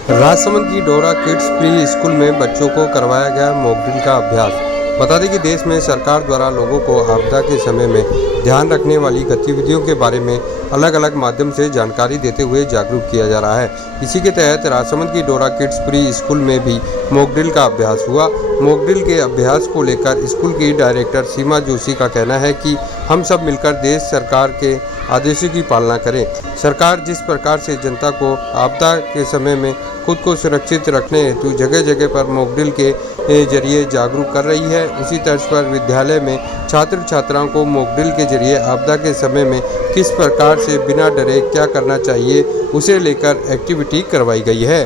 राजसमंद की डोरा kids pre school में बच्चों को करवाया गया मॉक ड्रिल का अभ्यास। बता दें कि देश में सरकार द्वारा लोगों को आपदा के समय में ध्यान रखने वाली गतिविधियों के बारे में अलग अलग माध्यम से जानकारी देते हुए जागरूक किया जा रहा है। इसी के तहत राजसमंद की डोरा किड्स प्री स्कूल में भी मॉक ड्रिल का अभ्यास हुआ। मॉक ड्रिल के अभ्यास को लेकर स्कूल की डायरेक्टर सीमा जोशी का कहना है कि हम सब मिलकर देश सरकार के आदेशों की पालना करें। सरकार जिस प्रकार से जनता को आपदा के समय में खुद को सुरक्षित रखने हेतु जगह जगह पर मॉक ड्रिल के जरिए जागरूक कर रही है, उसी तर्ज पर विद्यालय में छात्र छात्राओं को मॉक ड्रिल के जरिए आपदा के समय में किस प्रकार से बिना डरे क्या करना चाहिए उसे लेकर एक्टिविटी करवाई गई है।